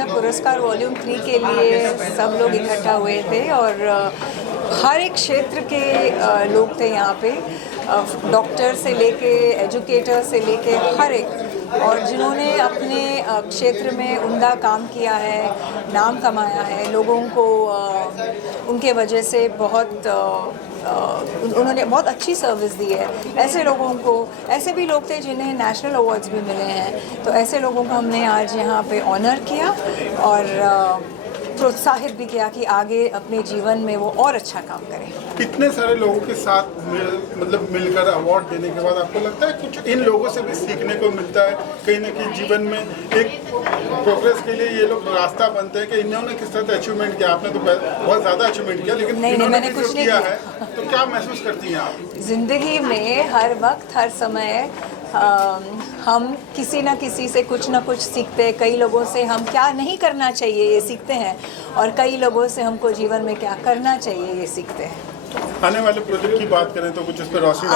रत्न पुरस्कार वॉल्यूम 3 के लिए सब लोग इकट्ठा हुए थे और हर एक क्षेत्र के लोग थे यहाँ पे, डॉक्टर से लेके एजुकेटर से लेके हर एक, और जिन्होंने अपने क्षेत्र में उम्दा काम किया है, नाम कमाया है, लोगों को उनके वजह से बहुत उन्होंने बहुत अच्छी सर्विस दी है। ऐसे लोगों को, ऐसे भी लोग थे जिन्हें नेशनल अवार्ड्स भी मिले हैं, तो ऐसे लोगों को हमने आज यहाँ पे ऑनर किया और प्रोत्साहित भी किया कि आगे अपने जीवन में वो और अच्छा काम करें। कितने सारे लोगों के साथ मतलब मिलकर अवार्ड देने के बाद आपको लगता है कुछ इन लोगों से भी सीखने को मिलता है, कहीं ना कहीं जीवन में एक प्रोग्रेस के लिए ये लोग रास्ता बनते हैं कि इन्होंने किस तरह अचीवमेंट किया? आपने तो बहुत ज़्यादा अचीवमेंट किया, लेकिन नहीं, मैंने कुछ नहीं किया है, तो क्या महसूस करती हैं आप? जिंदगी में हर वक्त हर समय हम किसी न किसी से कुछ ना कुछ सीखते हैं। कई लोगों से हम क्या नहीं करना चाहिए ये सीखते हैं, और कई लोगों से हमको जीवन में क्या करना चाहिए ये सीखते हैं। आने वाले प्रोजेक्ट की बात करें तो कुछ उस पर रोशनी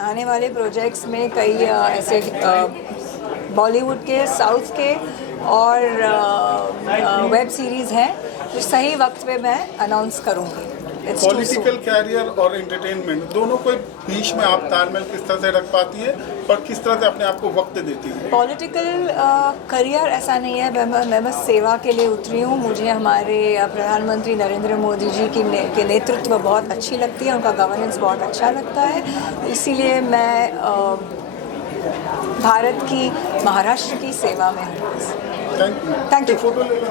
आने वाले प्रोजेक्ट्स में कई ऐसे बॉलीवुड के, साउथ के और वेब सीरीज़ हैं जो सही वक्त पे मैं अनाउंस करूँगी। पॉलिटिकल कैरियर और एंटरटेनमेंट दोनों को बीच में आप तालमेल किस तरह से रख पाती है और किस तरह से अपने आप को वक्त देती है? पॉलिटिकल करियर ऐसा नहीं है, मैं बस सेवा के लिए उतरी हूँ। मुझे हमारे प्रधानमंत्री नरेंद्र मोदी जी के नेतृत्व बहुत अच्छी लगती है, उनका गवर्नेंस बहुत अच्छा लगता है, इसीलिए मैं भारत की, महाराष्ट्र की सेवा में हूँ। Thank you. फोटो ले लेना।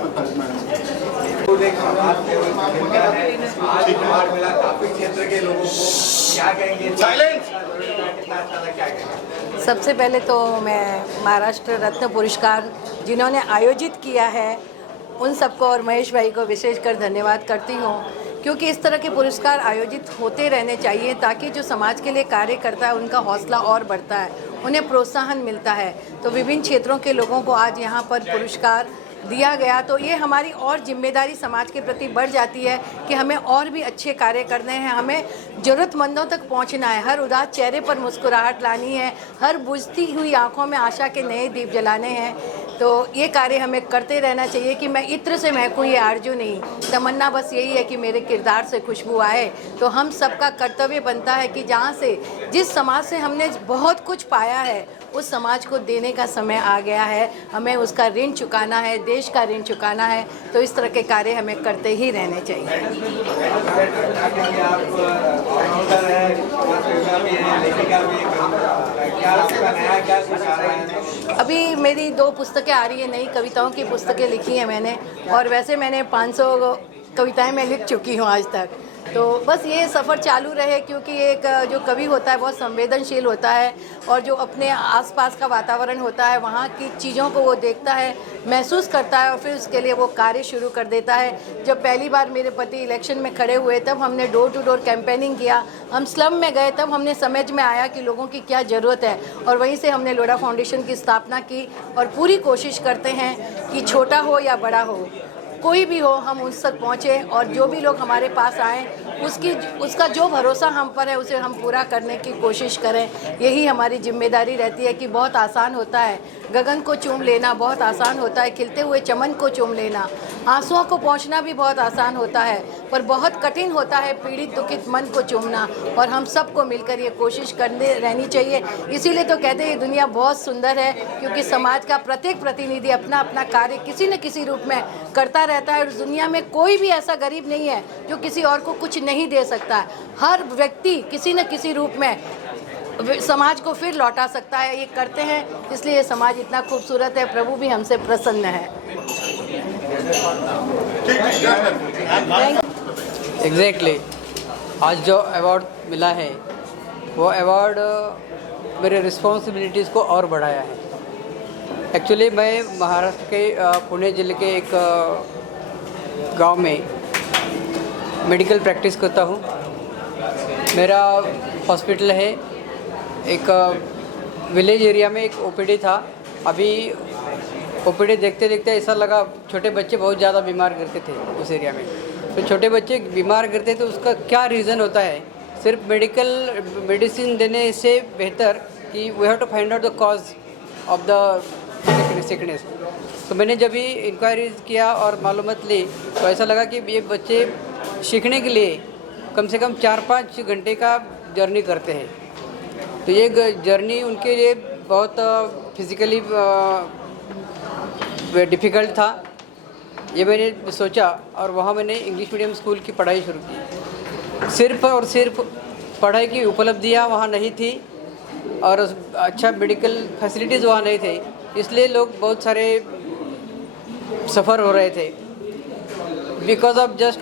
सबसे पहले तो मैं महाराष्ट्र रत्न पुरस्कार जिन्होंने आयोजित किया है उन सबको और महेश भाई को विशेषकर धन्यवाद करती हूँ, क्योंकि इस तरह के पुरस्कार आयोजित होते रहने चाहिए ताकि जो समाज के लिए कार्य करता है उनका हौसला और बढ़ता है, उन्हें प्रोत्साहन मिलता है। तो विभिन्न क्षेत्रों के लोगों को आज यहाँ पर पुरस्कार दिया गया, तो ये हमारी और जिम्मेदारी समाज के प्रति बढ़ जाती है कि हमें और भी अच्छे कार्य करने हैं, हमें ज़रूरतमंदों तक पहुंचना है, हर उदास चेहरे पर मुस्कुराहट लानी है, हर बुझती हुई आंखों में आशा के नए दीप जलाने हैं। तो ये कार्य हमें करते रहना चाहिए कि मैं इत्र से महकूँ, ये आरजू नहीं, तमन्ना बस यही है कि मेरे किरदार से खुशबू आए। तो हम सबका कर्तव्य बनता है कि जहाँ से, जिस समाज से हमने बहुत कुछ पाया है, उस समाज को देने का समय आ गया है, हमें उसका ऋण चुकाना है, देश का ऋण चुकाना है। तो इस तरह के कार्य हमें करते ही रहने चाहिए। अभी मेरी 2 पुस्तकें आ रही है, नई कविताओं की पुस्तकें लिखी हैं मैंने, और वैसे मैंने 500 कविताएं मैं लिख चुकी हूँ आज तक। तो बस ये सफ़र चालू रहे, क्योंकि एक जो कवि होता है बहुत संवेदनशील होता है, और जो अपने आसपास का वातावरण होता है वहाँ की चीज़ों को वो देखता है, महसूस करता है, और फिर उसके लिए वो कार्य शुरू कर देता है। जब पहली बार मेरे पति इलेक्शन में खड़े हुए तब हमने डोर टू डोर कैंपेनिंग किया, हम स्लम में गए, तब हमने समझ में आया कि लोगों की क्या ज़रूरत है, और वहीं से हमने लोढ़ा फाउंडेशन की स्थापना की। और पूरी कोशिश करते हैं कि छोटा हो या बड़ा हो, कोई भी हो, हम उस तक पहुँचे, और जो भी लोग हमारे पास आएँ उसका जो भरोसा हम पर है उसे हम पूरा करने की कोशिश करें। यही हमारी जिम्मेदारी रहती है कि बहुत आसान होता है गगन को चूम लेना, बहुत आसान होता है खिलते हुए चमन को चूम लेना, आंसुओं को पहुँचना भी बहुत आसान होता है, पर बहुत कठिन होता है पीड़ित दुखित मन को चूमना। और हम सबको मिलकर ये कोशिश करने रहनी चाहिए। इसीलिए तो कहते हैं ये दुनिया बहुत सुंदर है, क्योंकि समाज का प्रत्येक प्रतिनिधि अपना अपना कार्य किसी न किसी रूप में करता रहता है। और दुनिया में कोई भी ऐसा गरीब नहीं है जो किसी और को कुछ नहीं दे सकता। हर व्यक्ति किसी न किसी रूप में समाज को फिर लौटा सकता है। ये करते हैं, इसलिए ये समाज इतना खूबसूरत है। प्रभु भी हमसे प्रसन्न है। एग्जैक्टली आज जो अवार्ड मिला है वो अवार्ड मेरे रिस्पॉन्सिबिलिटीज़ को और बढ़ाया है। एक्चुअली मैं महाराष्ट्र के पुणे ज़िले के एक गांव में मेडिकल प्रैक्टिस करता हूँ। मेरा हॉस्पिटल है, एक विलेज एरिया में एक ओपीडी था। अभी ओपीडी देखते देखते ऐसा लगा छोटे बच्चे बहुत ज़्यादा बीमार गिरते थे उस एरिया में। तो छोटे बच्चे बीमार गिरते तो उसका क्या रीज़न होता है? सिर्फ मेडिसिन देने से बेहतर कि we have to find out the cause of the sickness. तो मैंने जब भी इंक्वायरी किया और मालूमात ली तो ऐसा लगा कि ये बच्चे सीखने के लिए कम से कम 4-5 घंटे का जर्नी करते हैं। तो ये जर्नी उनके लिए बहुत फिज़िकली डिफ़िकल्ट था। ये मैंने सोचा और वहाँ मैंने इंग्लिश मीडियम स्कूल की पढ़ाई शुरू की। सिर्फ़ और सिर्फ पढ़ाई की उपलब्धियाँ वहाँ नहीं थी और अच्छा मेडिकल फैसिलिटीज़ वहाँ नहीं थे, इसलिए लोग बहुत सारे सफ़र हो रहे थे। बिकॉज ऑफ जस्ट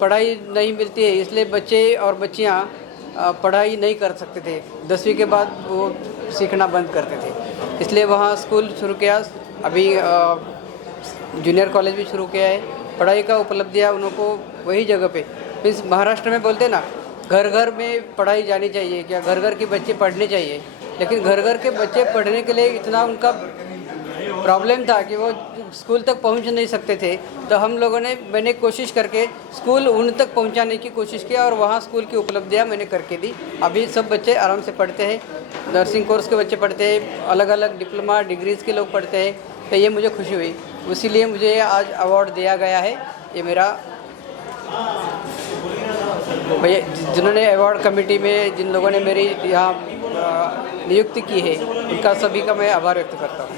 पढ़ाई नहीं मिलती है, इसलिए बच्चे और बच्चियाँ पढ़ाई नहीं कर सकते थे। 10वीं के बाद वो सीखना बंद करते थे, इसलिए वहाँ स्कूल शुरू किया। अभी जूनियर कॉलेज भी शुरू किया है। पढ़ाई का उपलब्धियाँ उनको वही जगह पे, मीन्स महाराष्ट्र में बोलते ना घर घर में पढ़ाई जानी चाहिए, क्या घर घर के बच्चे पढ़ने चाहिए, लेकिन घर घर के बच्चे पढ़ने के लिए इतना उनका प्रॉब्लम था कि वो स्कूल तक पहुंच नहीं सकते थे। तो हम लोगों ने मैंने कोशिश करके स्कूल उन तक पहुंचाने की कोशिश किया और वहाँ स्कूल की उपलब्धियाँ मैंने करके दी। अभी सब बच्चे आराम से पढ़ते हैं, नर्सिंग कोर्स के बच्चे पढ़ते हैं, अलग अलग डिप्लोमा डिग्रीज़ के लोग पढ़ते हैं। तो ये मुझे खुशी हुई, इसीलिए मुझे आज अवार्ड दिया गया है। ये मेरा भैया जिन्होंने अवार्ड कमेटी में जिन लोगों ने मेरी यहाँ नियुक्ति की है, उनका सभी का मैं आभार व्यक्त करता हूँ।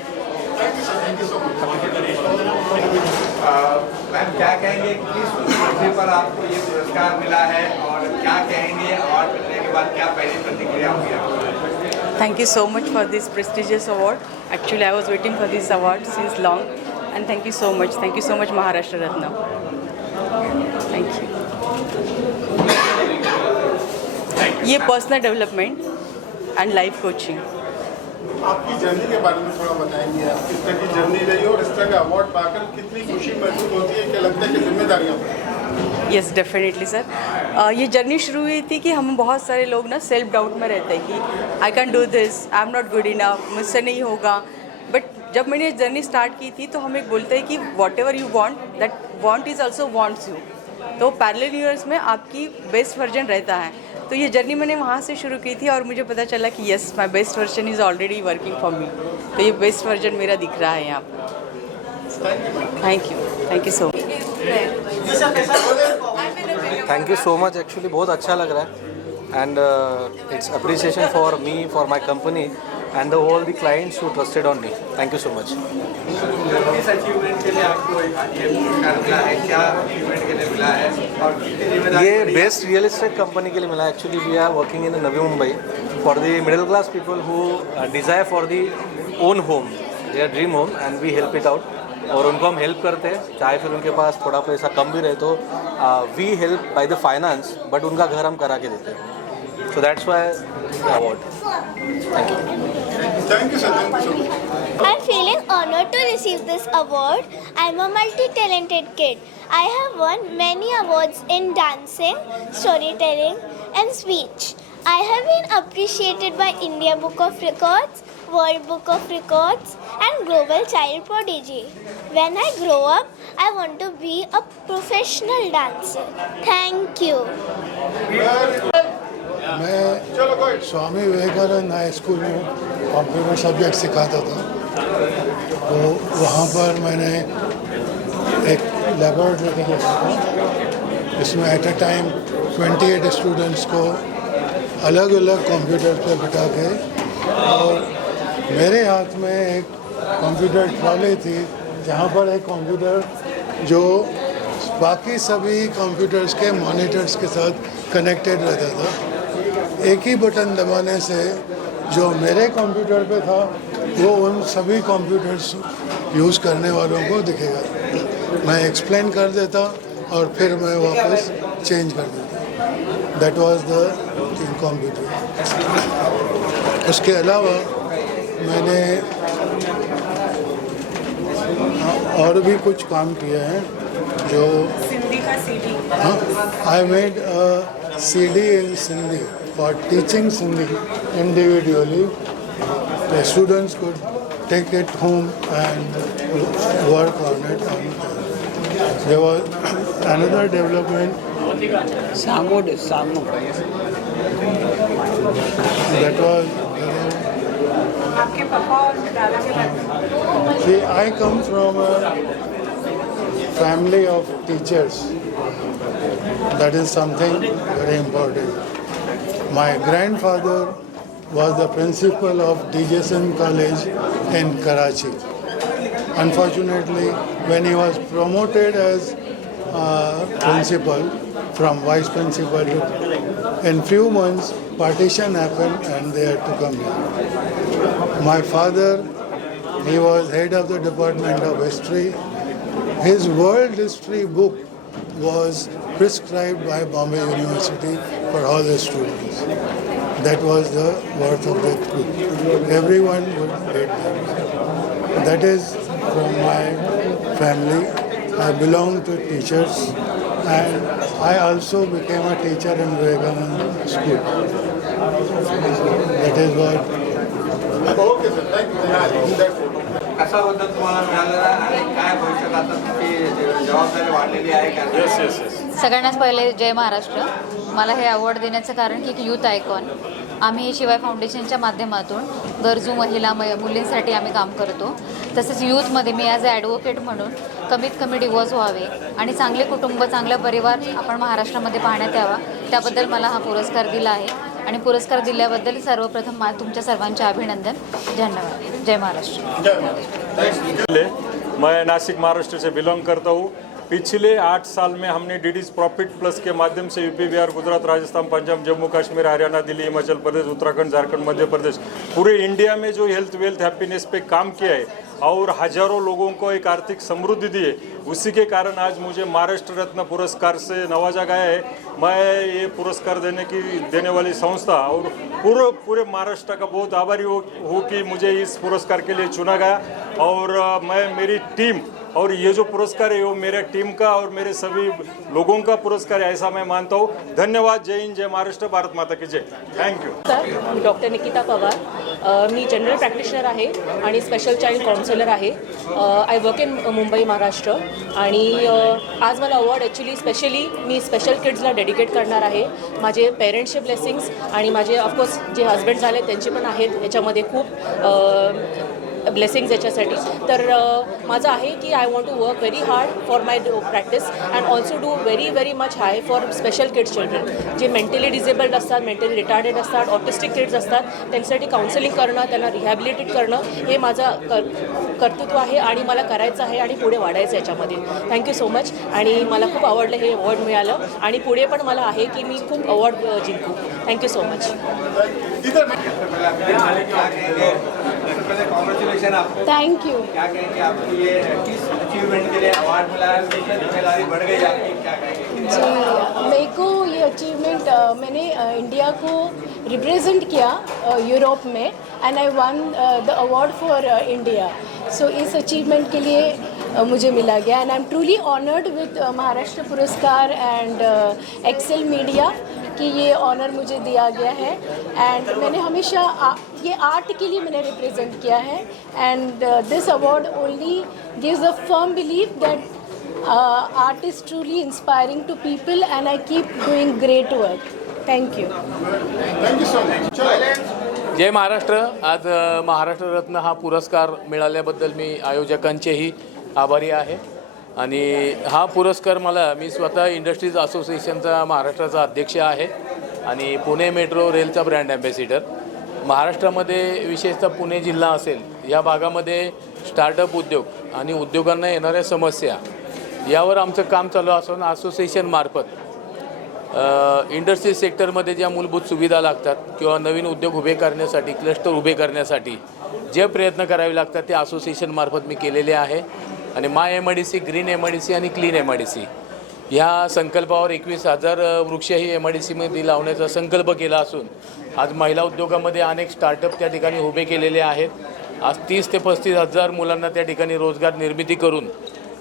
मैम क्या कहेंगे किस मुद्दे पर आपको ये पुरस्कार मिला है और क्या कहेंगे, अवार्ड मिलने के बाद क्या पहली प्रतिक्रिया होगी आपकी? Thank you so much for this prestigious award. Actually, I was waiting for this award since long, and thank you so much. Thank you so much, Maharashtra Ratna. Thank you. ये personal development and life coaching. आपकी journey के बारे में थोड़ा बताएंगे, आप किस तरह की जर्नी रही और इस तरह का अवार्ड पाकर कितनी खुशी महसूस होती है, क्या लगता है कि जिम्मेदारियाँ बढ़ी? Yes definitely sir. ये जर्नी शुरू हुई थी कि हम बहुत सारे लोग ना सेल्फ डाउट में रहते हैं कि I can do this, I am not good enough, मुझसे नहीं होगा। बट जब मैंने ये जर्नी स्टार्ट की थी तो हम एक बोलते हैं कि what ever you want, that want is also wants you. तो पैरेलल यूनिवर्स में आपकी बेस्ट वर्जन रहता है। तो ये जर्नी मैंने वहाँ से शुरू की थी और मुझे पता चला कि yes my best version is already working for me. तो ये बेस्ट वर्जन मेरा दिख रहा है यहाँ पर। Thank you so much. Thank you so much. Actually बहुत अच्छा लग रहा है and it's appreciation for me, for my company and the whole the clients who trusted on me. Thank you so much. किस अचीवमेंट के लिए आपको ये पुरस्कार मिला है, क्या अचीवमेंट के लिए मिला है और कितनी जिम्मेदारी? ये बेस्ट रियल एस्टेट कंपनी के लिए मिला। Actually we are working in Navi Mumbai for the middle class people who desire for the own home, their dream home, and we help it out. और उनको हम हेल्प करते हैं, चाहे फिर उनके पास थोड़ा पैसा कम भी रहे तो we help by the finance, but उनका घर हम करा के देते हैं। So that's why award. Thank you. Thank you sir, thank you so much. I'm feeling honored to receive this award. I'm a multi-talented kid. I have won many awards in dancing, storytelling, and speech. I have been appreciated by India Book of Records, World Book of Records, and Global Child Prodigy. When I grow up, I want to be a professional dancer. Thank you. मैं Swami Vivekananda high school में computer subject सिखाता था। तो वहाँ पर मैंने एक laboratory देखा था, इसमें एट अ टाइम 28 स्टूडेंट्स को अलग अलग कंप्यूटर पर बिठा के, और मेरे हाथ में एक कंप्यूटर ट्रॉली थी जहाँ पर एक कंप्यूटर जो बाकी सभी कंप्यूटर्स के मॉनिटर्स के साथ कनेक्टेड रहता था। एक ही बटन दबाने से जो मेरे कंप्यूटर पे था वो उन सभी कंप्यूटर्स यूज़ करने वालों को दिखेगा। मैं एक्सप्लेन कर देता और फिर मैं वापस चेंज कर देता। That was the computer. उसके अलावा मैंने और भी कुछ काम किए हैं जो I made CD in Sindhi for teaching Sindhi individually. The students could take it home and work on it. There was another development. That was आपके पापा और दादा के बारे में। See, I come from a family of teachers. That is something very important. My grandfather was the principal of DJSN College in Karachi. Unfortunately, when he was promoted as principal from vice principal, in few months partition happened and they had to come here. My father, he was head of the Department of History. His world history book was prescribed by Bombay University for all the students. That was the worth of that book. Everyone would get that. That is from my family. I belong to teachers and I also became a teacher in Vivekananda School. That is what. Okay sir, thank you. कसा बद्दल तुम्हाला मिळालेला आणि काय भविष्यात आता तुमची जबाबदारी वाढलेली आहे का? सगळ्यांनाच पहिले जय महाराष्ट्र. मला हे अवॉर्ड देण्याचं कारण की एक यूथ आयकॉन आम्ही शिवाय फाउंडेशनच्या माध्यमातून गरजू महिला मुलींसाठी आम्ही काम करतो. तसेच यूथमध्ये मी ॲज अ ॲडव्होकेट म्हणून कमीत कमी डिवोर्स व्हावे आणि चांगले कुटुंब चांगला परिवार आपण महाराष्ट्रामध्ये पाहण्यात यावा, त्याबद्दल मला हा पुरस्कार दिला आहे. आणि पुरस्कार दिल्याबद्दल सर्वप्रथम तुमच्या सर्वांचे अभिनंदन. धन्यवाद. जय महाराष्ट्र. मैं नासिक महाराष्ट्र से बिलोंग करता हूँ. पिछले 8 साल में हमने डीडीज प्रॉफिट प्लस के माध्यम से यूपी, बिहार, गुजरात, राजस्थान, पंजाब, जम्मू कश्मीर, हरियाणा, दिल्ली, हिमाचल प्रदेश, उत्तराखंड, झारखंड, मध्य प्रदेश, पूरे इंडिया में जो हेल्थ, वेल्थ, हैप्पीनेस पे काम किया है और हजारों लोगों को एक आर्थिक समृद्धि दी है. उसी के कारण आज मुझे महाराष्ट्र रत्न पुरस्कार से नवाजा गया है. मैं ये पुरस्कार देने वाली संस्था और पूरे महाराष्ट्र का बहुत आभारी हूँ कि मुझे इस पुरस्कार के लिए चुना गया. और मैं मेरी टीम और ये जो पुरस्कार है वो मेरे टीम का और मेरे सभी लोगों का पुरस्कार है, ऐसा मैं मानता हूँ. धन्यवाद. जय हिंद, जय महाराष्ट्र, भारत माता की जय. थँक्यू. मी डॉक्टर निकिता पवार. मी जनरल प्रॅक्टिशनर आहे आणि स्पेशल चाइल्ड काउन्सिलर आहे. I work in Mumbai, Maharashtra. आणि आज मला अवॉर्ड ॲक्च्युली स्पेशली मी स्पेशल किड्सला डेडिकेट करणार आहे. माझे पेरेंट्सचे ब्लेसिंग्स आणि माझे ऑफकोर्स जे हजबंड झाले त्यांचे पण आहेत याच्यामध्ये खूप ब्लेसिंग्स याच्यासाठी. तर माझं आहे की I want to work very hard for my practice and also do very much high for special kids children जे मेंटली डिसेबल्ड असतात, मेंटली रिटार्डेड असतात, ऑटिस्टिक किड्स असतात. त्यांच्यासाठी काउन्सिलिंग करणं, त्यांना रिहॅबिलिटेट करणं हे माझं कर्तृत्व आहे आणि मला करायचं आहे आणि पुढे वाढायचं याच्यामध्ये. Thank you so much. आणि मला खूप आवडलं हे अवॉर्ड मिळालं आणि पुढे पण मला आहे की मी खूप अवॉर्ड जिंकू. Thank you so much. कॉन्ग्रेचुलेशन आपको. Thank you. क्या कहेंगे आपको ये किस अचीवमेंट के लिए अवार्ड मिला है, जिम्मेदारी बढ़ गई आपकी, क्या कहेंगे? जी, मेरे को ये अचीवमेंट मैंने इंडिया को रिप्रेजेंट किया यूरोप में and I won the award for India. So इस अचीवमेंट के लिए मुझे मिला गया and I am truly honoured with Maharashtra पुरस्कार एंड एक्सेल मीडिया कि ये ऑनर मुझे दिया गया है. एंड मैंने हमेशा ये आर्ट के लिए मैंने रिप्रेजेंट किया है and this award only gives a firm believe that art is truly inspiring to people and I keep doing great work. Thank you. Thank you so much. जय महाराष्ट्र. आज महाराष्ट्र रत्न हा पुरस्कार मिळाल्याबद्दल मी आयोजकांचेही आभारी आहे. आणि हा पुरस्कार मी स्वतः इंडस्ट्रीज असोसिएशनचा महाराष्ट्राचा अध्यक्ष आहे आणि पुणे मेट्रो रेलचा ब्रँड ॲम्बॅसिडर. महाराष्ट्रामध्ये विशेषतः पुणे जिल्हा असेल या भागामध्ये स्टार्टअप उद्योग आणि उद्योगांना येणाऱ्या समस्या यावर आमचं काम चालू असून असोसिएशनमार्फत इंडस्ट्री सेक्टरमध्ये ज्या मूलभूत सुविधा लागतात किंवा नवीन उद्योग उभे करण्यासाठी, क्लस्टर उभे करण्यासाठी जे प्रयत्न करावे लागतात ते असोसिएशनमार्फत मी केलेले आहे. आणि माय MIDC, ग्रीन MIDC आणि क्लीन MIDC ह्या संकल्पावर 21,000 वृक्षही MIDCमध्ये लावण्याचा संकल्प केला असून आज महिला उद्योगामध्ये अनेक स्टार्टअप त्या ठिकाणी उभे केलेले आहेत. आज 30 ते 35,000 मुलांना त्या ठिकाणी रोजगार निर्मिती करून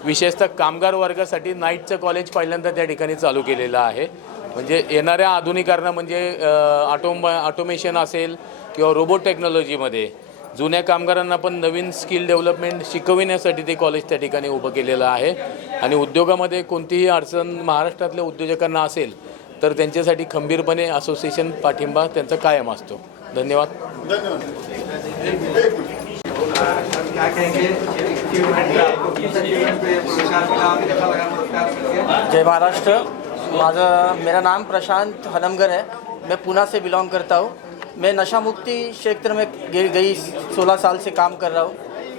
विशेषतः कामगार वर्गासाठी नाईटचं कॉलेज पहिल्यांदा त्या ठिकाणी चालू केलेलं आहे. म्हणजे येणाऱ्या आधुनिकरणा म्हणजे ऑटोमेशन असेल किंवा रोबोट टेक्नॉलॉजीमध्ये जुन्या कामगारांना पण नवीन स्किल डेव्हलपमेंट शिकविण्यासाठी ते कॉलेज त्या ठिकाणी उभं केलेलं आहे. आणि उद्योगामध्ये कोणतीही अडचण महाराष्ट्रातल्या उद्योजकांना असेल तर त्यांच्यासाठी खंबीरपणे असोसिएशन पाठिंबा त्यांचा कायम असतो. धन्यवाद। क्या कहेंगे किस achievement पे पुरस्कार मिला और कैसा लगा पुरस्कार मिलकर? जय महाराष्ट्र। मेरा नाम प्रशांत हनमगर है। मैं पूना से बिलोंग करता हूँ। मैं नशा मुक्ति क्षेत्र में गई 16 साल से काम कर रहा हूँ।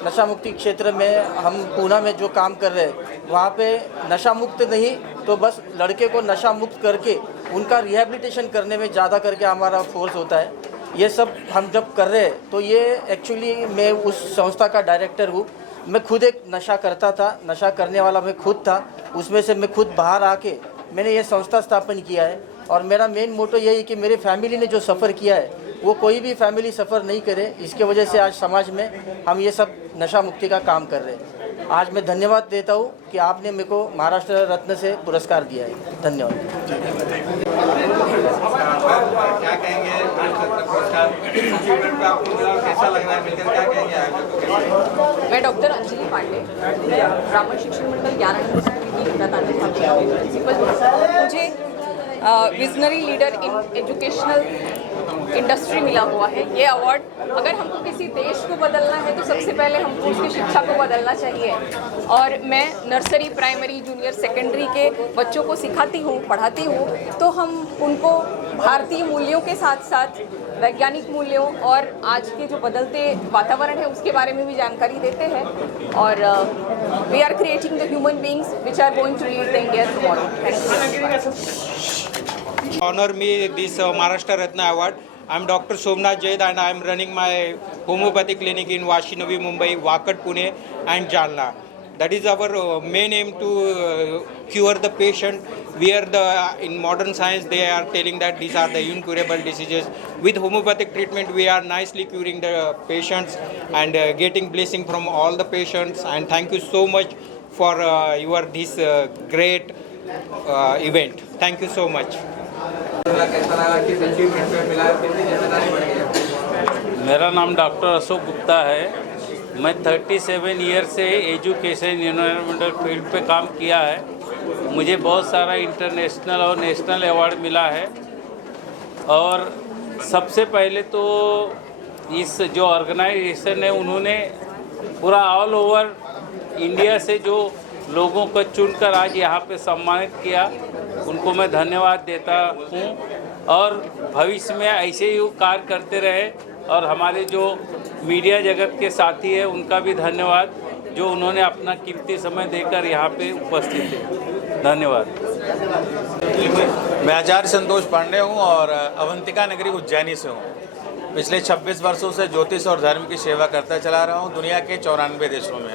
नशा मुक्ति क्षेत्र में हम पूना में जो काम कर रहे हैं वहाँ पे नशा मुक्त नहीं तो बस लड़के को नशा मुक्त करके उनका रिहैबिलिटेशन करने में ज़्यादा करके हमारा फोर्स होता है। ये सब हम जब कर रहे हैं तो ये एक्चुअली मैं उस संस्था का डायरेक्टर हूँ। मैं खुद एक नशा करता था, नशा करने वाला मैं खुद था। उसमें से मैं खुद बाहर आके मैंने ये संस्था स्थापन किया है और मेरा मेन मोटो यही है कि मेरे फैमिली ने जो सफ़र किया है वो कोई भी फैमिली सफ़र नहीं करे। इसके वजह से आज समाज में हम ये सब नशा मुक्ति का काम कर रहे हैं। आज मैं धन्यवाद देता हूँ कि आपने मेरे को महाराष्ट्र रत्न से पुरस्कार दिया है। धन्यवाद। क्या कहेंगे पुरस्कार achievement पे आपको मिला और कैसा लग रहा है मिलकर? क्या कहेंगे आगे? मैं डॉक्टर अंजलि पांडे, मैं ब्राह्मण शिक्षण मंडल 11 की प्रधान प्रिंसिपल। मुझे visionary leader in educational industry मिला हुआ है। ये अवार्ड अगर हमको किसी देश को बदलना है तो सबसे पहले हमको उसकी शिक्षा को बदलना चाहिए। और मैं नर्सरी, प्राइमरी, जूनियर, सेकेंडरी के बच्चों को सिखाती हूँ, पढ़ाती हूँ। तो हम उनको भारतीय मूल्यों के साथ साथ वैज्ञानिक मूल्यों और आज के जो बदलते वातावरण है उसके बारे में भी जानकारी देते हैं। और we are creating the human beings which are going to lead the India tomorrow. Thank you. Honor me this Maharashtra Ratna Award. I am Dr. Somnath Jaid and I am running my homeopathy clinic in Vashi, Navi Mumbai, Wakad, Pune and Jalna. That is our main aim to cure the patient. Where in modern science they are telling that these are the incurable diseases. With homeopathic treatment we are nicely curing the patients and getting blessing from all the patients. And thank you so much for your this great event. Thank you so much. मेरा नाम doctor Ashok Gupta है। मैं 37 year से education environmental field पे काम किया है। मुझे बहुत सारा इंटरनेशनल और नेशनल अवार्ड मिला है। और सबसे पहले तो इस जो ऑर्गेनाइजेशन है उन्होंने पूरा ऑल ओवर इंडिया से जो लोगों को चुनकर आज यहाँ पे सम्मानित किया, उनको मैं धन्यवाद देता हूँ। और भविष्य में ऐसे ही कार्य करते रहे। और हमारे जो मीडिया जगत के साथी हैं उनका भी धन्यवाद जो उन्होंने अपना कीमती समय देकर यहाँ पे उपस्थित थे। धन्यवाद। मैं आचार्य संतोष पांडे हूँ और अवंतिका नगरी उज्जैनी से हूँ। पिछले 26 वर्षों से ज्योतिष और धर्म की सेवा करता चला रहा हूँ दुनिया के 94 देशों में।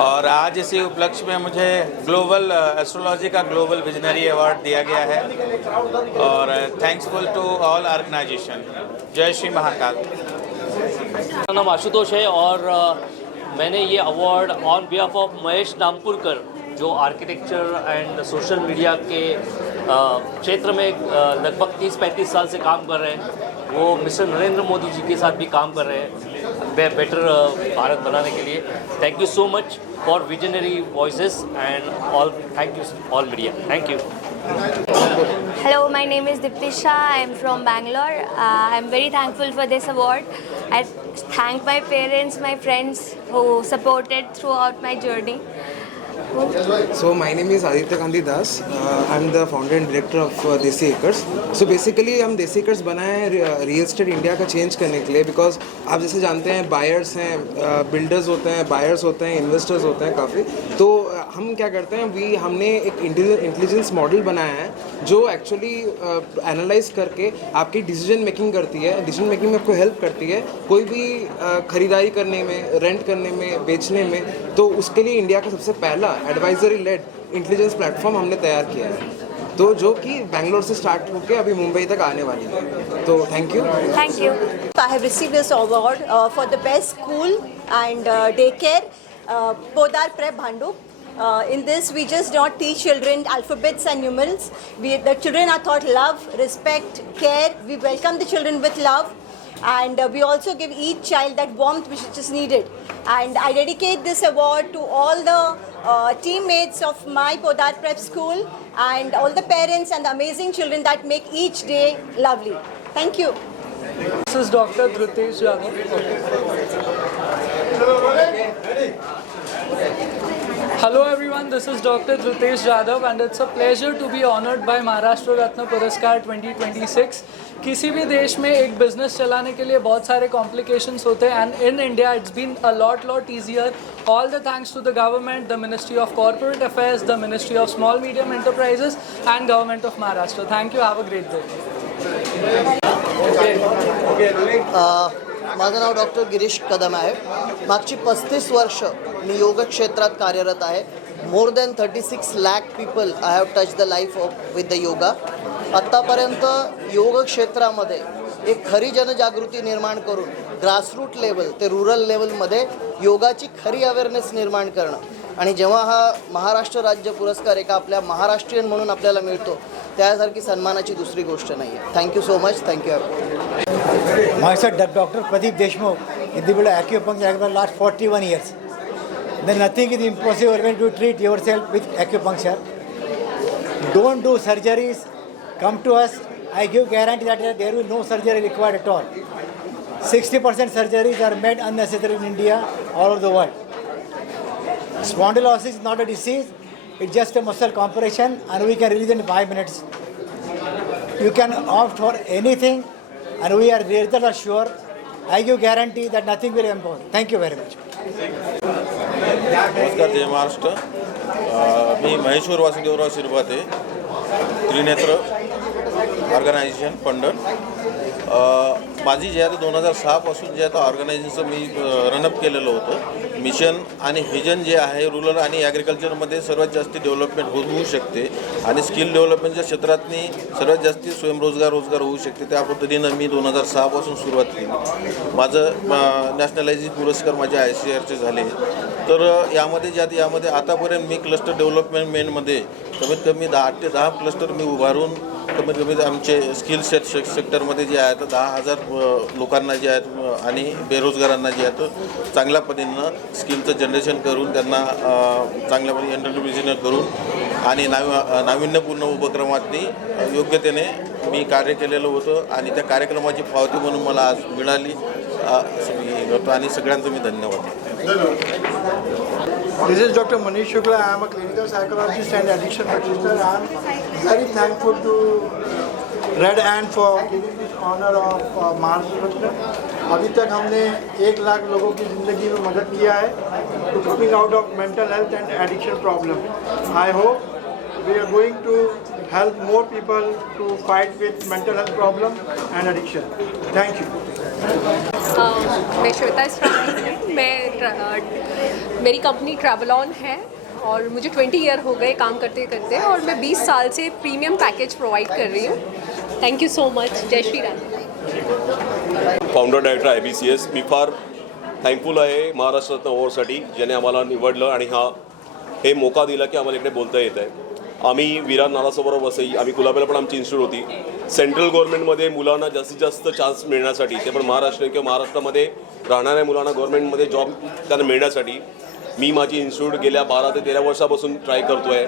और आज इसी उपलक्ष्य में मुझे ग्लोबल एस्ट्रोलॉजी का ग्लोबल विजनरी अवार्ड दिया गया है। और थैंक्सफुल टू ऑल ऑर्गेनाइजेशन। जय श्री महाकाल। मेरा नाम आशुतोष है और मैंने ये award on behalf of Mahesh Nampurkar जो आर्किटेक्चर एंड सोशल मीडिया के क्षेत्र में लगभग 30-35 साल से काम कर रहे हैं। वो मिस्टर नरेंद्र मोदी जी के साथ भी काम कर रहे हैं बेटर भारत बनाने के लिए। Thank you so much for visionary voices and all. Thank you all media. Thank you. Hello, my name is Dipti Shah. I am from Bangalore. I am very thankful for this award. I thank my parents, my friends who supported throughout my journey. So my name is Aditya Gandhi Das. I'm the founder and director of Desi Acres. So basically हम Desi Acres बनाए हैं real estate India का change करने के लिए। Because आप जैसे जानते हैं बायर्स हैं, बिल्डर्स होते हैं, बायर्स होते हैं, इन्वेस्टर्स होते हैं काफ़ी। तो हम क्या करते हैं हमने एक इंटेलिजेंस मॉडल बनाया है जो एक्चुअली एनालाइज करके आपकी डिसीजन मेकिंग करती है, डिसीजन मेकिंग में आपको हेल्प करती है कोई भी ख़रीदारी करने में, रेंट करने में, बेचने में। तो उसके लिए इंडिया का सबसे पहला एडवाइजरी लेड इंटेलिजेंस प्लेटफॉर्म हमने तैयार किया है, तो जो कि बैंगलोर से स्टार्ट होकर अभी मुंबई तक आने वाली है। तो thank you. Thank you. I have received this award for the best school and daycare, Podar Prep Bhandup. In this, we just don't teach children alphabets and numerals. The children are taught love, respect, care. We welcome the children with love. And we also give each child that warmth which is needed. And I dedicate this award to all the teammates of my Podar Prep School and all the parents and the amazing children that make each day lovely. Thank you. This is Dr. Dhrutesh Yadav. Hello everyone, this is Dr. Dhrutesh Yadav and it's a pleasure to be honored by Maharashtra Ratna Puraskar 2026. किसी भी देश में एक business चलाने के लिए बहुत सारे कॉम्प्लिकेशंस होते हैं and in India it's been a lot easier. All the thanks to the government, the ministry of corporate affairs, the ministry of small medium enterprises and government of Maharashtra. Thank you. Have a great day. माझं नाव doctor Girish कदम आहे. मागची 35 वर्ष मी योग क्षेत्रात कार्यरत आहे. More than 36 lakh people I have touch the life of with the yoga. आत्तापर्यंत योग क्षेत्रामध्ये एक खरी जनजागृती निर्माण करून ग्रासरूट लेवल ते रुरल लेवलमध्ये योगाची खरी अवेअरनेस निर्माण करणं आणि जेव्हा हा महाराष्ट्र राज्य पुरस्कार एका आपल्या महाराष्ट्रीयन म्हणून आपल्याला मिळतो त्यासारखी सन्मानाची दुसरी गोष्ट नाही आहे. Thank you so much. Thank you. Myself, Dr. Pradeep Deshmukh, in the acupuncture for the last 41 years. Then nothing is impossible when you treat yourself with acupuncture. Don't do surgeries. Come to us. I give guarantee that there will be no surgery required at all. 60% surgeries are made unnecessary in India, all over the world. Spondylosis is not a disease. It's just a muscle compression and we can release in 5 minutes. You can opt for anything. And we are result sure. I give guarantee that nothing will impose. Thank you very much. नमस्कार, जय महाराष्ट्र. मी Maheshwar Vasudevrao Shirbhate, Trinetra organisation पंढर. माझी जे आहे 2006 पासून जे आहे ऑर्गनायझेशनचं मी run up केलेलं होतं. Mission आणि vision जे आहे रुरल आणि ॲग्रिकल्चरमध्ये सर्वात जास्त डेव्हलपमेंट होऊ शकते आणि स्किल डेव्हलपमेंटच्या क्षेत्रातनी सर्वात जास्त स्वयंरोजगार होऊ शकते. त्या पद्धतीनं मी 2006 पासून सुरुवात केली. माझं नॅशनलायझेशन पुरस्कार माझे ICARचे झाले. तर यामध्ये आतापर्यंत मी क्लस्टर डेव्हलपमेंटमध्ये कमीत कमी 8 ते 10 क्लस्टर मी उभारून कमीत कमी आमचे स्किल सेक्टरमध्ये जे आहेत 10,000 लोकांना जे आहेत आणि बेरोजगारांना जे आहेत चांगल्या पद्धतीनं स्किलचं जनरेशन करून त्यांना चांगल्या पद्धतीने एंटरप्रिन्युअर करून आणि नाविन्यपूर्ण उपक्रमातनी योग्यतेने मी कार्य केलेलं होतं आणि त्या कार्यक्रमाची पावती म्हणून मला आज मिळाली. आणि सगळ्यांचं मी धन्यवाद. This is Dr. Manish Shukla. I am a clinical psychologist and addiction practitioner. I am very thankful to Red Ant for giving this honor of Maharashtra. अभी तक हमने 1 लाख लोगों की ज़िंदगी में मदद किया है to coming out of mental health and addiction problem. I hope we are going to help more people to fight with mental health problem and addiction. Thank you. मैं श्वेता इस्रानी, मेरी कंपनी ट्रैवलॉन है और मुझे 20 ईयर हो गए काम करते करते और मैं 20 साल से प्रीमियम पैकेज प्रोवाइड कर रही हूँ. Thank you so much. जय Shri Ram. Founder director IBCS. मी फार थँकफुल आहे महाराष्ट्र रत्न अवॉर्डसाठी ज्याने आम्हाला निवडलं आणि हे मोका दिला की आम्हाला इकडे बोलता येत आहे. आम्ही विरार नालासोबरोबर वसई आम्ही कुलाब्याला पण आमची इन्स्टिट्यूट होती. सेंट्रल गव्हर्नमेंटमध्ये मुलांना जास्तीत जास्त चान्स मिळण्यासाठी ते पण महाराष्ट्र किंवा महाराष्ट्रामध्ये राहणाऱ्या मुलांना गव्हर्नमेंटमध्ये जॉब त्यांना मिळण्यासाठी मी माझी इन्स्टिट्यूट गेल्या 12 ते 13 वर्षापासून ट्राय करतो आहे.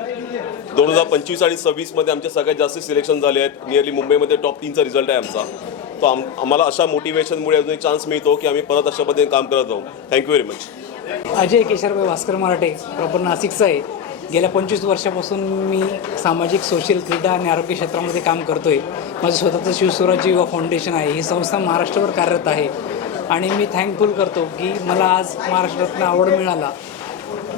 2025 आणि 26मध्ये आमचे सगळ्यात जास्त सिलेक्शन झाले आहेत. नियरली मुंबईमध्ये टॉप 3चा रिझल्ट आहे आमचा. तो आम्हाला अशा मोटिवेशनमुळे अजून एक चान्स मिळतो की आम्ही परत अशा पद्धतीने काम करत राहू. Thank you very much. Ajay Kesharbhai Bhaskar Marathe, proper नाशिकचा आहे. गेल्या 25 वर्षापासून मी सामाजिक सोशल क्रीडा आणि आरोग्य क्षेत्रामध्ये काम करतो आहे. माझं स्वतःचं शिवस्वराज्य युवा फाउंडेशन आहे. ही संस्था महाराष्ट्रभर कार्यरत आहे आणि मी थँकफुल करतो की मला आज महाराष्ट्र रत्न अवॉर्ड मिळाला.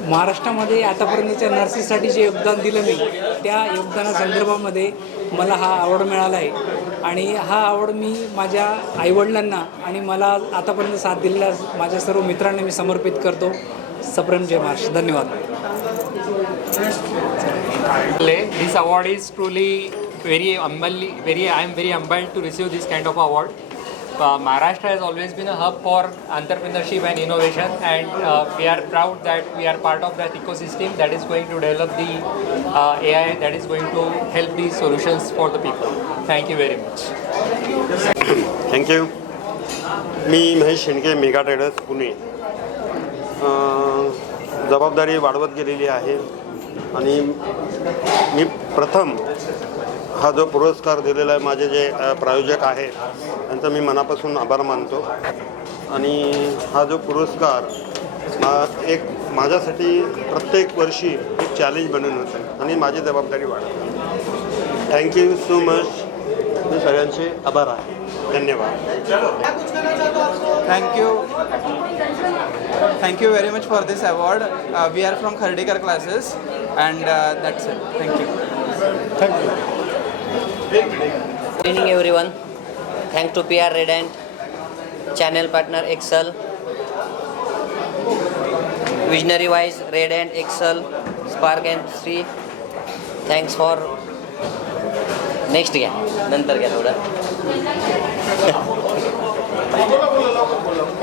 महाराष्ट्रामध्ये आतापर्यंतच्या नर्सेससाठी जे योगदान दिलं मी त्या योगदानासंदर्भामध्ये मला हा अवॉर्ड मिळाला आहे आणि हा अवॉर्ड मी माझ्या आईवडिलांना आणि मला आतापर्यंत साथ दिलेल्या माझ्या सर्व मित्रांना मी समर्पित करतो. सप्रेम जय महाराष्ट्र. धन्यवाद. This award is truly I am very humbled to receive this kind of award. Maharashtra has always been a hub for entrepreneurship and innovation, and we are proud that we are part of that ecosystem that is going to develop the AI that is going to help these solutions for the people. Thank you very much. Thank you. मी Mahesh Shendke, mega traders Pune. जबाबदारी वाढवत गेलेली आहे आणि मी प्रथम हा जो पुरस्कार दिलेला आहे माझे जे प्रायोजक आहेत त्यांचा मी मनापासून आभार मानतो. आणि हा जो पुरस्कार एक माझ्यासाठी प्रत्येक वर्षी एक चॅलेंज बनून होतं आणि माझी जबाबदारी वाढते. Thank you so much. मी सगळ्यांचे आभार आहे. धन्यवाद. Thank you very much for this award. We are from Khardikar classes and that's it. Thank you. Good evening everyone. Thanks to PR Redent, channel partner Excel, Visionary Wise, Redent, Excel, Spark and 3. Thanks for next घ्या नंतर घ्या थोडं.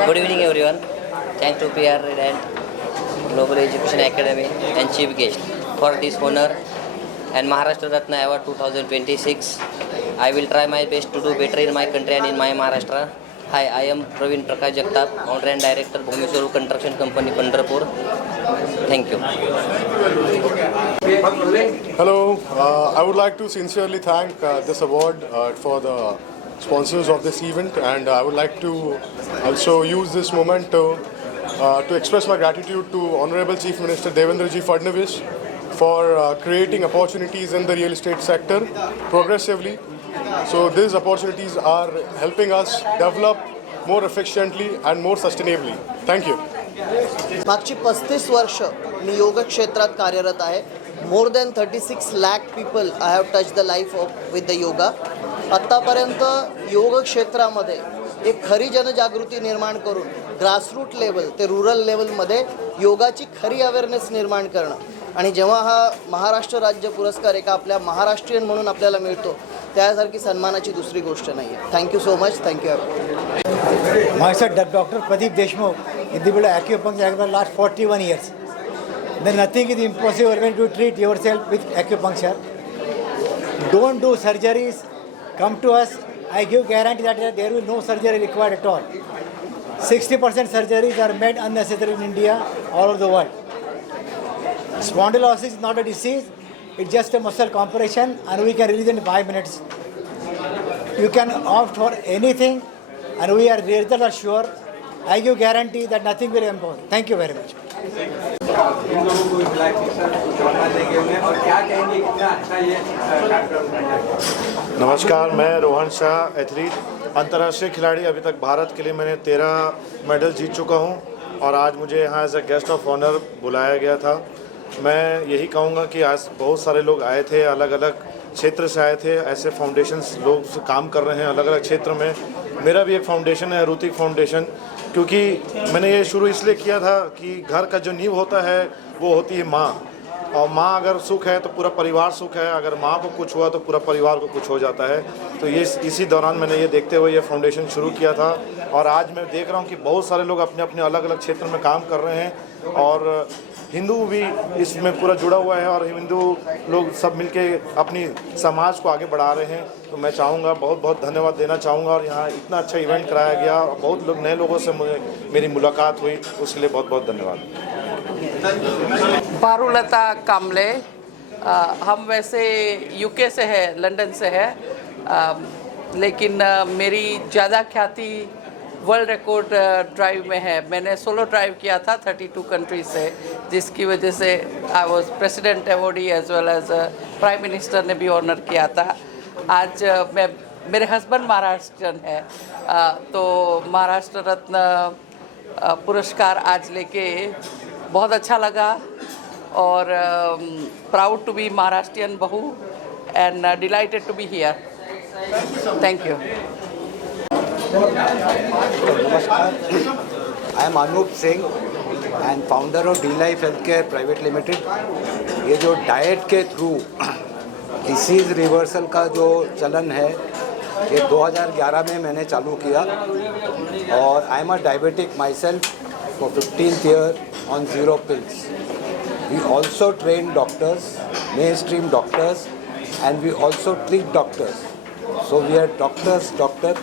Good evening everyone. Thanks to PR Redent, Global Education Academy and Chief Guest for this honor and Maharashtra Ratna Award 2026. I will try my best to do better in my country and in my Maharashtra. Hi, I am Praveen Prakash Jagtap, founder and director Bhumishwarup Construction Company, Pandharpur. Thank you. Hello, I would like to sincerely thank this award for the sponsors of this event, and I would like to also use this moment to express my gratitude to Honorable Chief Minister Devendra Ji Fadnavis for creating opportunities in the real estate sector progressively. So these opportunities are helping us develop more efficiently and more sustainably. Thank you. मागची 35 वर्ष मी योग क्षेत्रात कार्यरत आहे. More than 36 lakh people I have touch the life of with the yoga. आत्तापर्यंत योग क्षेत्रामध्ये एक खरी जनजागृती निर्माण करून ग्रासरूट लेवल ते रुरल लेवलमध्ये योगाची खरी अवेअरनेस निर्माण करणं आणि जेव्हा हा महाराष्ट्र राज्य पुरस्कार एका आपल्या महाराष्ट्रीयन म्हणून आपल्याला मिळतो त्यासारखी सन्मानाची दुसरी गोष्ट नाही आहे. Thank you so much. Thank you. Myself, Dr. Pradeep Deshmukh, individual acupuncture for the last 41 years. Then nothing is impossible when you treat yourself with acupuncture. Don't do surgeries. Come to us. I give guarantee that there will be no surgery required at all. 60% surgeries are made unnecessary in India, all over the world. Spondylosis is not a disease. It's just a muscle compression and we can release it in 5 minutes. You can opt for anything and we are result assured. I give guarantee that nothing will happen. Thank you very much. इन लोगों को black शिक्षण चौथा देंगे उन्हें और क्या कहेंगे कितना अच्छा ये कार्यक्रम है. नमस्कार, मैं रोहन शाह, एथलीट, अंतर्राष्ट्रीय खिलाड़ी. अभी तक भारत के लिए मैंने 13 मेडल जीत चुका हूं और आज मुझे यहाँ as a guest of honour बुलाया गया था. मैं यही कहूँगा कि आज बहुत सारे लोग आए थे, अलग अलग क्षेत्र से आए थे. ऐसे फाउंडेशंस लोग काम कर रहे हैं अलग अलग क्षेत्र में. मेरा भी एक फाउंडेशन है, ऋतिक फाउंडेशन, क्योंकि मैंने ये शुरू इसलिए किया था कि घर का जो नींव होता है वो होती है माँ, और माँ अगर सुख है तो पूरा परिवार सुख है. अगर माँ को कुछ हुआ तो पूरा परिवार को कुछ हो जाता है. तो ये इसी दौरान मैंने ये देखते हुए ये फाउंडेशन शुरू किया था और आज मैं देख रहा हूँ कि बहुत सारे लोग अपने अपने अलग अलग क्षेत्र में काम कर रहे हैं और हिंदू भी इसमें पूरा जुड़ा हुआ है और हिंदू लोग सब मिलके अपनी समाज को आगे बढ़ा रहे हैं. तो मैं चाहूँगा, बहुत बहुत धन्यवाद देना चाहूँगा. और यहाँ इतना अच्छा इवेंट कराया गया और बहुत लोग नए लोगों से मेरी मुलाकात हुई, उसके लिए बहुत बहुत धन्यवाद. पारुलता कामले. हम वैसे यूके से है, लंदन से है, लेकिन मेरी ज़्यादा ख्याति वर्ल्ड रिकॉर्ड ड्राइव में है. मैंने सोलो ड्राइव किया था 32 कंट्री से, जिसकी वजह से I was president awardee as well as prime minister ने भी ऑनर किया था. आज मैं, मेरे हस्बैंड महाराष्ट्रन है, तो महाराष्ट्र रत्न पुरस्कार आज लेके बहुत अच्छा लगा और प्राउड टू बी महाराष्ट्रियन बहू and delighted to be here. Thank you. नमस्कार, I am Anoop Singh and founder of the life health care private limited. ये जो डाइट के थ्रू डिसीज़ रिवर्सल का जो चलन है ये 2011 में मैंने चालू किया और I am a diabetic my self for 15th year on 0 pills. We also train doctors, mainstream doctors, and we also treat doctors. So we are doctor.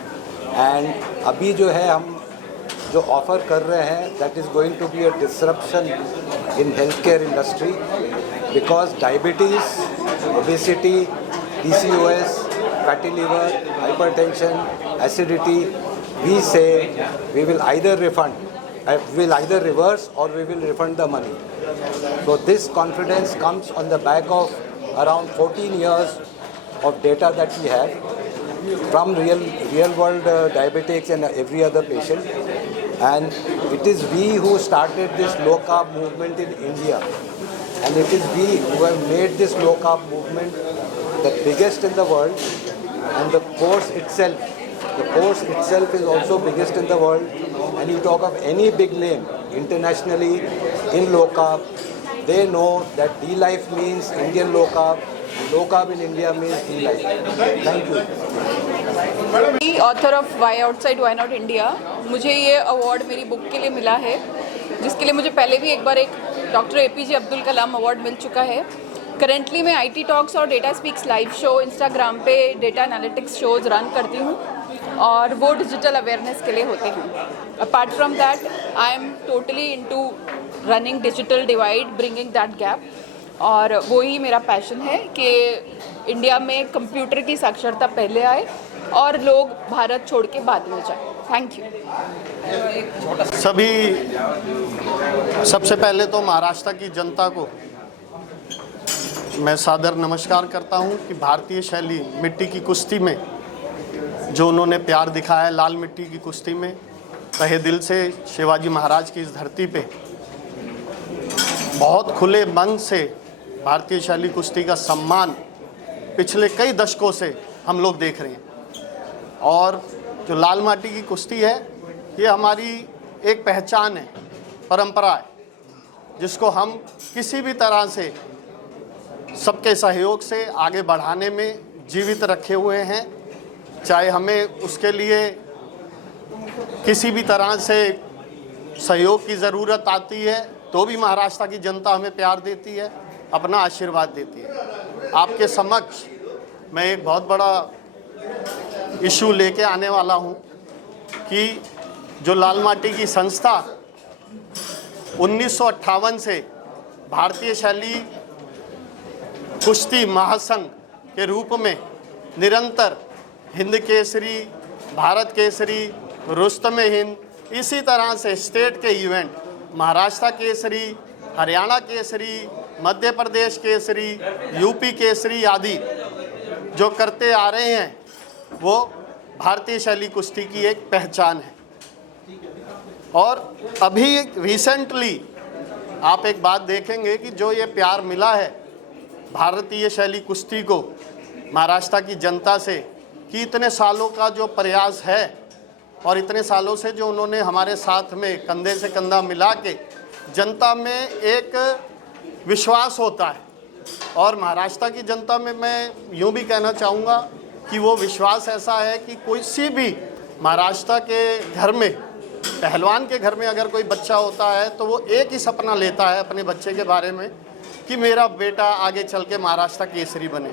And अभी जो है हम जो ऑफ़र कर रहे हैं that is going to be a disruption in healthcare industry because diabetes, obesity PCOS, fatty liver, hypertension, acidity, we say we will either reverse or we will refund the money. So this confidence comes on the back of around 14 years of data that we have from real world diabetics and every other patient. And it is we who started this low carb movement in India. And it is we who have made this low carb movement the biggest in the world. And the course itself is also biggest in the world. And you talk of any big name internationally in low carb, they know that D-Life means Indian low carb. Low carb in India means D-Life. Thank you. Author of why outside why not India, मुझे ये award मेरी book के लिए मिला है, जिसके लिए मुझे पहले भी एक बार एक doctor APJ Abdul Kalam award मिल चुका है। करेंटली मैं IT टॉक्स और data speaks live show Instagram पे डेटा एनालिटिक्स शोज रन करती हूँ और वो डिजिटल अवेयरनेस के लिए होते हैं। Apart from that I am totally into running digital divide, bringing that gap, और वही मेरा पैशन है कि इंडिया में कंप्यूटर की साक्षरता पहले आए और लोग भारत छोड़ के बाद में जाए। Thank you. सबसे पहले तो महाराष्ट्र की जनता को मैं सादर नमस्कार करता हूं कि भारतीय शैली मिट्टी की कुश्ती में जो उन्होंने प्यार दिखाया है, लाल मिट्टी की कुश्ती में, तहे दिल से शिवाजी महाराज की इस धरती पे बहुत खुले मन से भारतीय शैली कुश्ती का सम्मान पिछले कई दशकों से हम लोग देख रहे हैं। और जो लाल माटी की कुश्ती है, ये हमारी एक पहचान है, परंपरा है, जिसको हम किसी भी तरह से सबके सहयोग से आगे बढ़ाने में जीवित रखे हुए हैं। चाहे हमें उसके लिए किसी भी तरह से सहयोग की ज़रूरत आती है तो भी महाराष्ट्र की जनता हमें प्यार देती है, अपना आशीर्वाद देती है। आपके समक्ष मैं एक बहुत बड़ा इशू लेके आने वाला हूं कि जो लाल माटी की संस्था 1958 से भारतीय शैली कुश्ती महासंघ के रूप में निरंतर हिंद केसरी, भारत केसरी, रुस्तमे हिंद, इसी तरह से स्टेट के इवेंट महाराष्ट्र केसरी, हरियाणा केसरी, मध्य प्रदेश केसरी, यूपी केसरी आदि जो करते आ रहे हैं, वो भारतीय शैली कुश्ती की एक पहचान है। और अभी रिसेंटली आप एक बात देखेंगे कि जो ये प्यार मिला है भारतीय शैली कुश्ती को महाराष्ट्र की जनता से, कि इतने सालों का जो प्रयास है और इतने सालों से जो उन्होंने हमारे साथ में कंधे से कंधा मिला के जनता में एक विश्वास होता है। और महाराष्ट्र की जनता में मैं यूँ भी कहना चाहूँगा कि वो विश्वास ऐसा है कि किसी भी महाराष्ट्र के घर में, पहलवान के घर में अगर कोई बच्चा होता है तो वो एक ही सपना लेता है अपने बच्चे के बारे में कि मेरा बेटा आगे चल के महाराष्ट्र केसरी बने,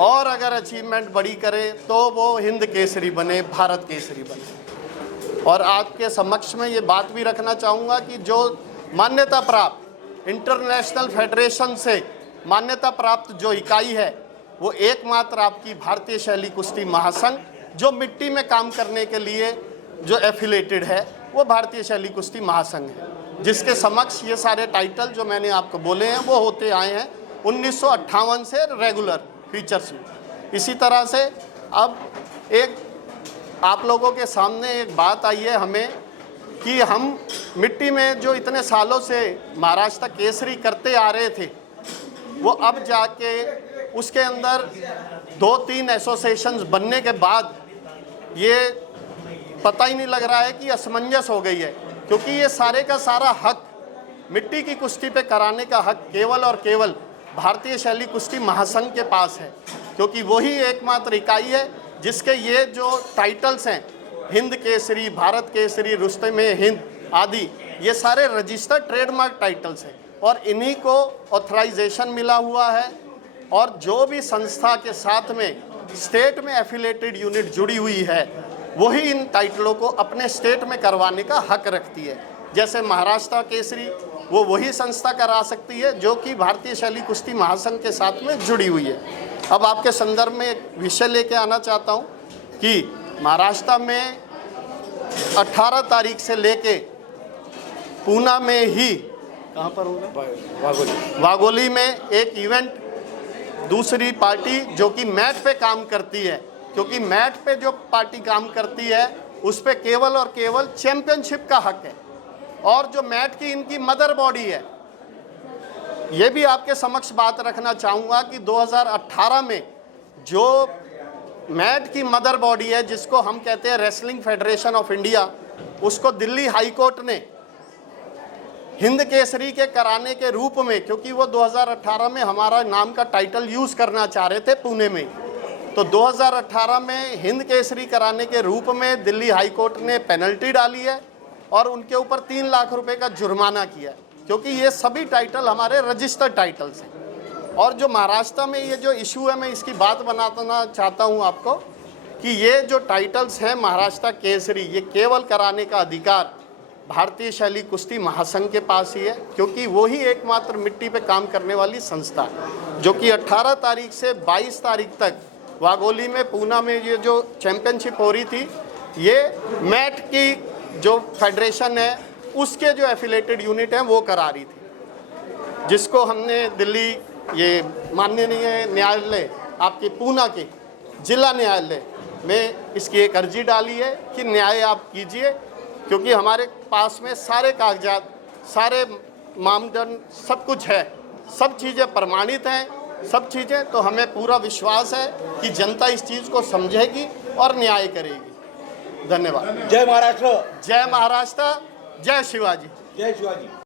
और अगर अचीवमेंट बड़ी करे तो वो हिंद केसरी बने, भारत केसरी बने। और आपके समक्ष में ये बात भी रखना चाहूँगा कि जो मान्यता प्राप्त इंटरनेशनल फेडरेशन से मान्यता प्राप्त जो इकाई है, वो एकमात्र आपकी भारतीय शैली कुश्ती महासंघ जो मिट्टी में काम करने के लिए जो एफिलेटेड है, वो भारतीय शैली कुश्ती महासंघ है, जिसके समक्ष ये सारे टाइटल जो मैंने आपको बोले हैं वो होते आए हैं 1958 से रेगुलर फीचर्स में। इसी तरह से अब एक आप लोगों के सामने एक बात आई है हमें कि हम मिट्टी में जो इतने सालों से महाराष्ट्र केसरी करते आ रहे थे, वो अब जाके उसके अंदर 2-3 एसोसिएशंस बनने के बाद ये पता ही नहीं लग रहा है कि असमंजस हो गई है, क्योंकि ये सारे का सारा हक मिट्टी की कुश्ती पे कराने का हक केवल और केवल भारतीय शैली कुश्ती महासंघ के पास है, क्योंकि वही एकमात्र इकाई है जिसके ये जो टाइटल्स हैं, हिंद केसरी, भारत केसरी, रुस्तमे हिंद आदि, ये सारे रजिस्टर्ड ट्रेडमार्क टाइटल्स हैं और इन्हीं को ऑथराइजेशन मिला हुआ है। और जो भी संस्था के साथ में स्टेट में एफिलेटेड यूनिट जुड़ी हुई है, वही इन टाइटलों को अपने स्टेट में करवाने का हक रखती है। जैसे महाराष्ट्र केसरी वो वही संस्था करा सकती है जो कि भारतीय शैली कुश्ती महासंघ के साथ में जुड़ी हुई है। अब आपके संदर्भ में एक विषय लेके आना चाहता हूँ कि महाराष्ट्र में 18 तारीख से लेके पूना में ही, कहाँ पर होगा, वाघोली में एक इवेंट, दूसरी पार्टी जो कि मैट पे काम करती है, क्योंकि मैट पे जो पार्टी काम करती है उस पे केवल और केवल चैंपियनशिप का हक है, और जो मैट की इनकी मदर बॉडी है, ये भी आपके समक्ष बात रखना चाहूँगा कि 2018 में जो मैट की मदर बॉडी है, जिसको हम कहते हैं रेसलिंग फेडरेशन ऑफ इंडिया, उसको दिल्ली हाई कोर्ट ने हिंद केसरी के कराने के रूप में, क्योंकि वो 2018 में हमारा नाम का टाइटल यूज़ करना चाह रहे थे पुणे में, तो 2018 में हिंद केसरी कराने के रूप में दिल्ली हाई कोर्ट ने पेनल्टी डाली है और उनके ऊपर 3 लाख रुपए का जुर्माना किया है, क्योंकि ये सभी टाइटल हमारे रजिस्टर्ड टाइटल्स हैं। और जो महाराष्ट्र में ये जो इशू है, मैं इसकी बात बनाना चाहता हूँ आपको कि ये जो टाइटल्स हैं महाराष्ट्र केसरी, ये केवल कराने का अधिकार भारतीय शैली कुश्ती महासंघ के पास ही है, क्योंकि वो ही एकमात्र मिट्टी पे काम करने वाली संस्था है, जो कि 18 तारीख से 22 तारीख तक वाघोली में, पूना में ये जो चैंपियनशिप हो रही थी, ये मैट की जो फेडरेशन है उसके जो एफिलेटेड यूनिट हैं वो करा रही थी, जिसको हमने दिल्ली ये माननीय न्यायालय आपके पूना के जिला न्यायालय में इसकी एक अर्जी डाली है कि न्याय आप कीजिए, क्योंकि हमारे पास में सारे कागजात, सारे मानदंड, सब कुछ है, सब चीज़ें प्रमाणित हैं, सब चीज़ें, तो हमें पूरा विश्वास है कि जनता इस चीज़ को समझेगी और न्याय करेगी। धन्यवाद। जय महाराष्ट्र। जय महाराष्ट्र। जय शिवाजी। जय शिवाजी।